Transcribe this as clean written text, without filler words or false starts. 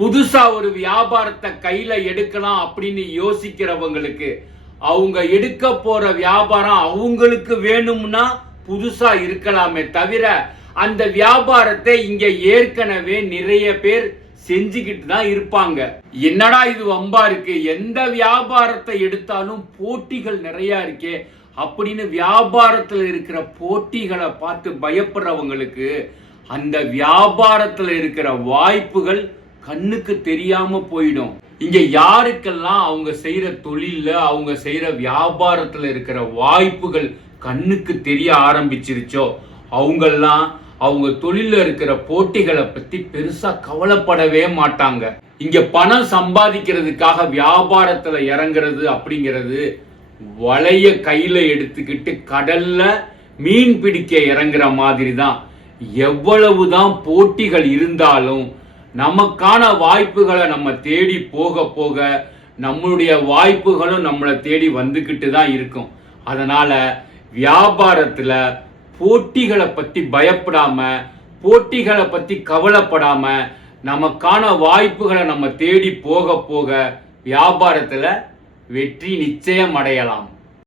புதுசா ஒரு வியாபாரத்தை கையில எடுக்கலாம் அப்படின்னு யோசிக்கிறவங்களுக்கு அவங்க எடுக்க போற வியாபாரம் அவங்களுக்கு வேணும்னா புதுசா இருக்கலாமே தவிர அந்த வியாபாரத்தை இங்க ஏற்கனவே நிறைய பேர் செஞ்சுக்கிட்டு தான் இருப்பாங்க. என்னடா இது வம்பா இருக்கு, எந்த வியாபாரத்தை எடுத்தாலும் போட்டிகள் நிறைய இருக்கே அப்படின்னு வியாபாரத்துல இருக்கிற போட்டிகளை பார்த்து பயப்படுறவங்களுக்கு அந்த வியாபாரத்துல இருக்கிற வாய்ப்புகள் கண்ணுக்கு தெரியாம போயிடும். இங்க யாருக்கெல்லாம் அவங்க செய்யற தொழில்ல அவங்க செய்யற வியாபாரத்துல இருக்கிற வாய்ப்புகள் கண்ணுக்கு தெரிய ஆரம்பிச்சிருச்சோ அவங்கெல்லாம் அவங்க தொழில இருக்கிற போட்டிகளை பத்தி பெருசா கவலைப்படவே மாட்டாங்க. இங்க பணம் சம்பாதிக்கிறதுக்காக வியாபாரத்துல இறங்குறது அப்படிங்கிறது வலைய கையில எடுத்துக்கிட்டு கடல்ல மீன் பிடிக்க இறங்குற மாதிரி தான். எவ்வளவுதான் போட்டிகள் இருந்தாலும் நமக்கான வாய்ப்புகளை நம்ம தேடி போக போக நம்மளுடைய வாய்ப்புகளும் நம்மளை தேடி வந்துக்கிட்டு தான் இருக்கும். அதனால வியாபாரத்துல போட்டிகளை பத்தி பயப்படாம, போட்டிகளை பத்தி கவலைப்படாம நமக்கான வாய்ப்புகளை நம்ம தேடி போக போக வியாபாரத்துல வெற்றி நிச்சயம் அடையலாம்.